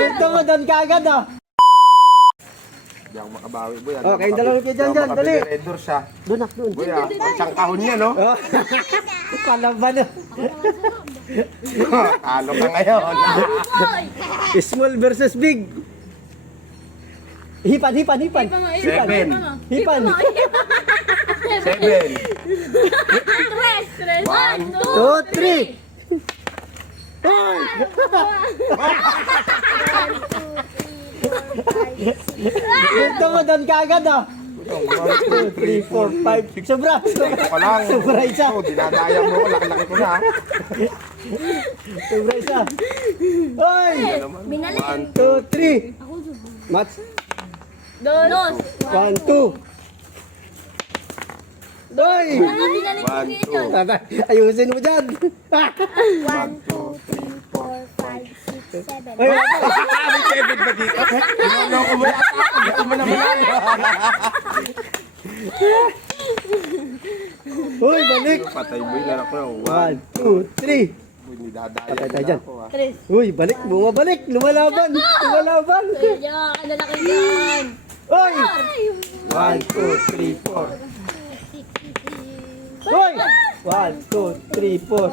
Ito mo doon kagad ah. Hindi ako makabawi, boy. Okay, dalawin kayo dyan, dali. Red Doors siya. Doon ah, doon. Boy, isang kahon niya, no? Oh. Palaban ah. Talo ka ngayon. Small versus big. Hipan. Seven. Hipan. 7. 2, 3. Hoy! Ito mo doon kagad ah. 1, 2, 3, 4, 5. Sobra. Pa lang. Sobra isa. Oh, dinadaya mo. Laki-laki ko na. Sobra isa. Hoy! 1, 2, 3. Mats. 1, 2. Hoy! 1, 2. Ayusin mo dyan. 1, 2, 3, 4, 5, 6, 7. Hoy, May 7 ba dito? Ano ko mo yata? Hindi mo naman yan. Hoy, balik. Patay boy na ako. 1, 2, 3. Boy, nidadaya Patay tayo na dyan. ako. Uy, balik. Bumabalik. Lumalaban. Hoy! 1, 2, 3, 4. Hoy! 1, 2, 3, 4.